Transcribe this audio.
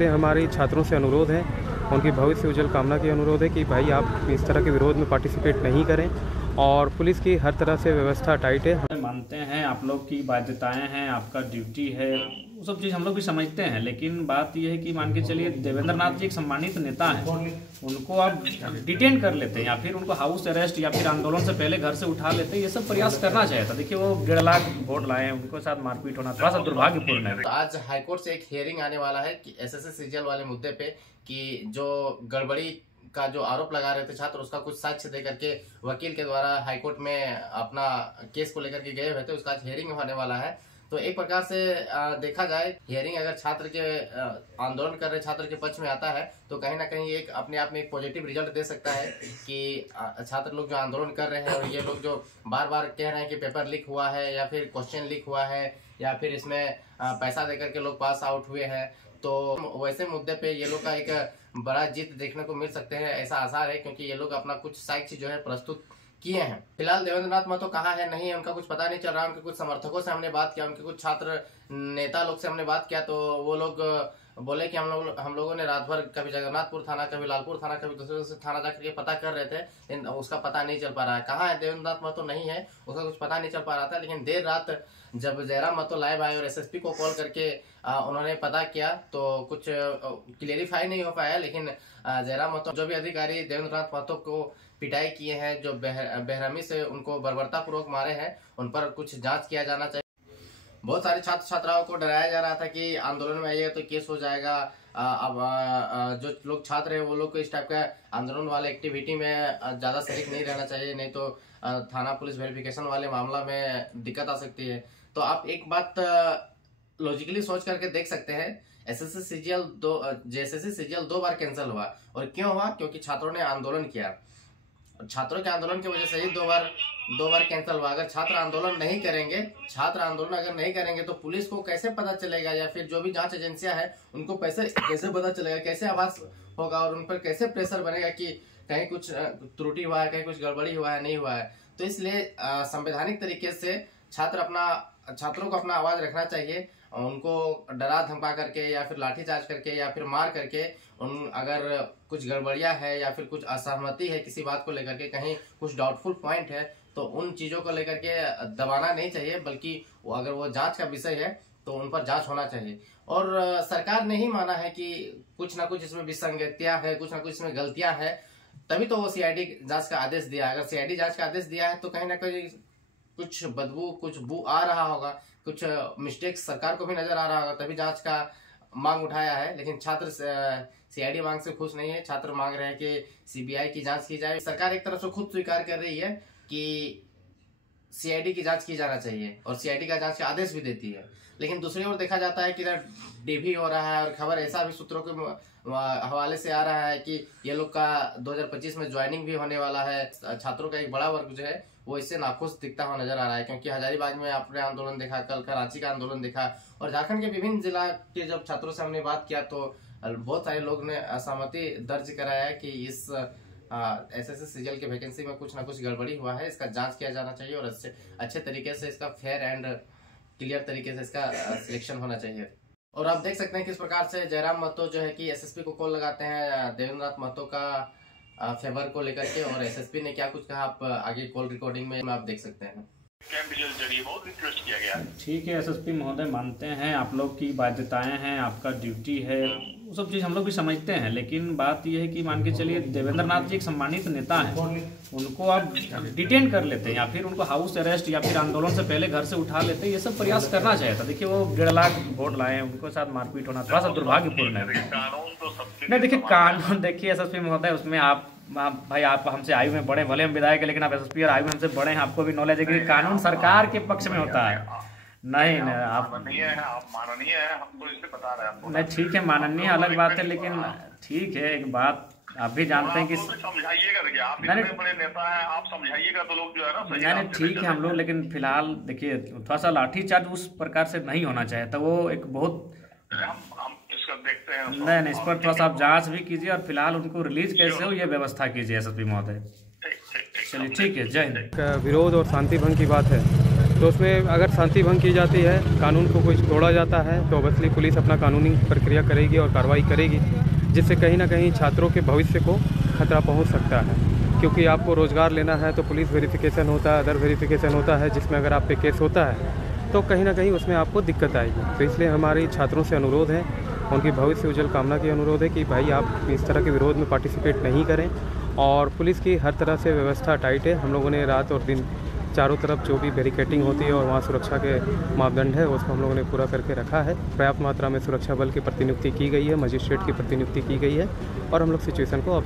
इसलिए हमारी छात्रों से अनुरोध है, उनकी भविष्य उज्जवल कामना की अनुरोध है कि भाई आप इस तरह के विरोध में पार्टिसिपेट नहीं करें और पुलिस की हर तरह से व्यवस्था टाइट है। मानते हैं आप लोग की बाध्यताएं हैं, आपका ड्यूटी है, वो सब चीज़ हम लोग भी समझते हैं, लेकिन बात यह है कि मान के चलिए देवेंद्र नाथ जी एक सम्मानित नेता हैं, उनको आप डिटेन कर लेते हैं या फिर उनको हाउस अरेस्ट या फिर आंदोलन से पहले घर से उठा लेते हैं। ये सब प्रयास करना चाहिए था। देखिए वो 1.5 लाख वोट लाए हैं, उनके साथ मारपीट होना थोड़ा सा दुर्भाग्यपूर्ण है। आज हाईकोर्ट से एक हियरिंग आने वाला है कि एसएससी सीजीएल वाले मुद्दे पे कि जो गड़बड़ी का जो आरोप लगा रहे थे छात्र, उसका कुछ साक्ष्य दे करके वकील के द्वारा हाईकोर्ट में अपना केस को लेकर के गए हुए थे, उसका हियरिंग होने वाला है। तो एक प्रकार से देखा जाए, हियरिंग अगर छात्र के आंदोलन कर रहे छात्र के पक्ष में आता है तो कहीं ना कहीं एक अपने आप में एक पॉजिटिव रिजल्ट दे सकता है कि छात्र लोग जो आंदोलन कर रहे हैं और ये लोग जो बार बार कह रहे हैं कि पेपर लीक हुआ है या फिर क्वेश्चन लीक हुआ है या फिर इसमें पैसा देकर के लोग पास आउट हुए हैं, तो वैसे मुद्दे पे ये लोग का एक बड़ा जीत देखने को मिल सकते हैं, ऐसा आसार है, क्योंकि ये लोग अपना कुछ साक्ष्य जो है प्रस्तुत किए हैं। फिलहाल देवेंद्र नाथ महतो कहाँ है नहीं है उनका कुछ पता नहीं चल रहा। उनके कुछ समर्थकों से हमने बात किया, उनके कुछ छात्र नेता लोग से हमने बात किया, तो वो लोग बोले कि हम लोगों ने रात भर कभी जगन्नाथपुर थाना, कभी लालपुर थाना, कभी दूसरे थाना जाकर के पता कर रहे थे, लेकिन उसका पता नहीं चल पा रहा है। कहाँ है देवेंद्र नाथ महतो नहीं है, उसका कुछ पता नहीं चल पा रहा था। लेकिन देर रात जब जयराम महतो लाइव आए और एसएसपी को कॉल करके उन्होंने पता किया तो कुछ क्लियरिफाई नहीं हो पाया। लेकिन जयराम महतो जो भी अधिकारी देवेंद्र नाथ महतो को पिटाई किए हैं, जो बेरहमी से उनको बर्बरतापूर्वक मारे हैं, उन पर कुछ जांच किया जाना चाहिए। बहुत सारे छात्र छात्राओं को डराया जा रहा था कि आंदोलन में आइएगा तो केस हो जाएगा। अब जो लोग छात्र हैं वो लोग को इस टाइप का आंदोलन वाले एक्टिविटी में ज़्यादा शरीक नहीं रहना चाहिए, नहीं तो थाना पुलिस वेरिफिकेशन वाले मामला में दिक्कत आ सकती है। तो आप एक बात लॉजिकली सोच करके देख सकते हैं, एसएससी सीजीएल 2 बार कैंसिल हुआ। और क्यों हुआ? क्योंकि छात्रों ने आंदोलन किया। छात्रों के आंदोलन की वजह से ही दो बार कैंसिल हुआ। अगर छात्र आंदोलन नहीं करेंगे तो पुलिस को कैसे पता चलेगा, या फिर जो भी जांच एजेंसियां हैं उनको कैसे पता चलेगा, कैसे आभास होगा और उन पर कैसे प्रेशर बनेगा कि कहीं कुछ त्रुटि हुआ है, कहीं कुछ गड़बड़ी हुआ है, नहीं हुआ है। तो इसलिए संवैधानिक तरीके से छात्रों को अपना आवाज रखना चाहिए। उनको डरा धमका करके या फिर लाठीचार्ज करके या फिर मार करके अगर कुछ गड़बड़ियां है या फिर कुछ असहमति है किसी बात को लेकर के, कहीं कुछ डाउटफुल पॉइंट है, तो उन चीजों को लेकर के दबाना नहीं चाहिए, बल्कि अगर वो जांच का विषय है तो उन पर जांच होना चाहिए। और सरकार ने ही माना है कि कुछ ना कुछ इसमें विसंगतियां है, कुछ ना कुछ इसमें गलतियां है, तभी तो वो सीआईडी जांच का आदेश दिया। अगर सीआईडी जांच का आदेश दिया है तो कहीं ना कहीं कुछ बदबू, कुछ बू आ रहा होगा, कुछ मिस्टेक्स सरकार को भी नजर आ रहा होगा, तभी जांच का मांग उठाया है। लेकिन छात्र सीआईडी मांग से खुश नहीं है। छात्र मांग रहे हैं कि सीबीआई की जांच की जाए। सरकार एक तरफ से खुद स्वीकार कर रही है कि सीआईडी की जांच की जाना चाहिए और सीआईडी का जांच का आदेश भी देती है, लेकिन दूसरी ओर देखा जाता है कि इधर डीभी हो रहा है और खबर ऐसा भी सूत्रों के हवाले से आ रहा है कि ये लोग का 2025 में ज्वाइनिंग भी होने वाला है। छात्रों का एक बड़ा वर्ग जो है वो इससे नाखुश दिखता हुआ नजर आ रहा है, क्योंकि हजारीबाग में आपने आंदोलन देखा, कल कराची का आंदोलन देखा, और झारखंड के विभिन्न जिला के जब छात्रों से हमने बात किया तो बहुत सारे लोग ने असहमति दर्ज कराया है कि इस एसएससी सीजीएल के वैकेंसी में कुछ ना कुछ गड़बड़ी हुआ है। इसका जांच किया जाना चाहिए और अच्छे तरीके से इसका फेयर एंड क्लियर तरीके से इसका सिलेक्शन होना चाहिए। और आप देख सकते हैं किस प्रकार से जयराम महतो जो है कि एसएसपी को कॉल लगाते हैं देवेंद्र नाथ महतो का फेवर को लेकर के, और एसएसपी ने क्या कुछ कहा आप आगे कॉल रिकॉर्डिंग में आप देख सकते हैं। बहुत रिक्वेस्ट किया गया। ठीक है, एसएसपी महोदय मानते हैं आप लोग की बाध्यताएं हैं, आपका ड्यूटी है, वो सब चीज़ हम लोग भी समझते हैं, लेकिन बात यह है कि मान के चलिए देवेंद्र नाथ जी एक सम्मानित नेता हैं, उनको आप डिटेन कर लेते हैं या फिर उनको हाउस अरेस्ट या फिर आंदोलन से पहले घर से उठा लेते हैं। ये सब प्रयास करना चाहिए था। देखिए वो 1.5 लाख वोट लाए हैं, उनके साथ मारपीट होना थोड़ा सा दुर्भाग्यपूर्ण है। नहीं देखिए कानून, देखिए एसएसपी महोदय उसमें आप भाई आप हमसे आयु में बड़े, भले हम विधायक है लेकिन आप एसएसपी और आयु में हमसे बड़े हैं, आपको भी नॉलेज है कि कानून सरकार के पक्ष में होता है। नहीं आप माननीय है, हमको इससे बता रहे हैं। नहीं ठीक है, माननीय अलग बात है, लेकिन ठीक है एक बात आप भी जानते हैं कि समझाइएगा, देखिए आप इतने बड़े नेता हैं, आप समझाइएगा तो लोग जो है ना नहीं ठीक है हम लोग, लेकिन फिलहाल देखिए थोड़ा सा लाठीचार्ज उस प्रकार से नहीं होना चाहिए था। वो एक बहुत हम इसका देखते हैं। नहीं इस पर थोड़ा सा आप जांच भी कीजिए और फिलहाल उनको रिलीज कैसे हो ये व्यवस्था कीजिए एसएसपी महोदय। चलिए ठीक है, जय हिंद। विरोध और शांति भंग की बात है तो उसमें अगर शांति भंग की जाती है, कानून को कुछ तोड़ा जाता है, तो ऑब्वियसली पुलिस अपना कानूनी प्रक्रिया करेगी और कार्रवाई करेगी, जिससे कहीं ना कहीं छात्रों के भविष्य को खतरा पहुंच सकता है। क्योंकि आपको रोज़गार लेना है तो पुलिस वेरिफिकेशन होता है, अदर वेरिफिकेशन होता है, जिसमें अगर आप पे केस होता है तो कहीं ना कहीं उसमें आपको दिक्कत आएगी। तो इसलिए हमारी छात्रों से अनुरोध है, उनकी भविष्य उज्जवल कामना की अनुरोध है कि भाई आप इस तरह के विरोध में पार्टिसिपेट नहीं करें। और पुलिस की हर तरह से व्यवस्था टाइट है। हम लोगों ने रात और दिन चारों तरफ जो भी बैरिकेडिंग होती है और वहाँ सुरक्षा के मापदंड है उसको हम लोगों ने पूरा करके रखा है। पर्याप्त मात्रा में सुरक्षा बल की प्रतिनियुक्ति की गई है, मजिस्ट्रेट की प्रतिनियुक्ति की गई है और हम लोग सिचुएशन को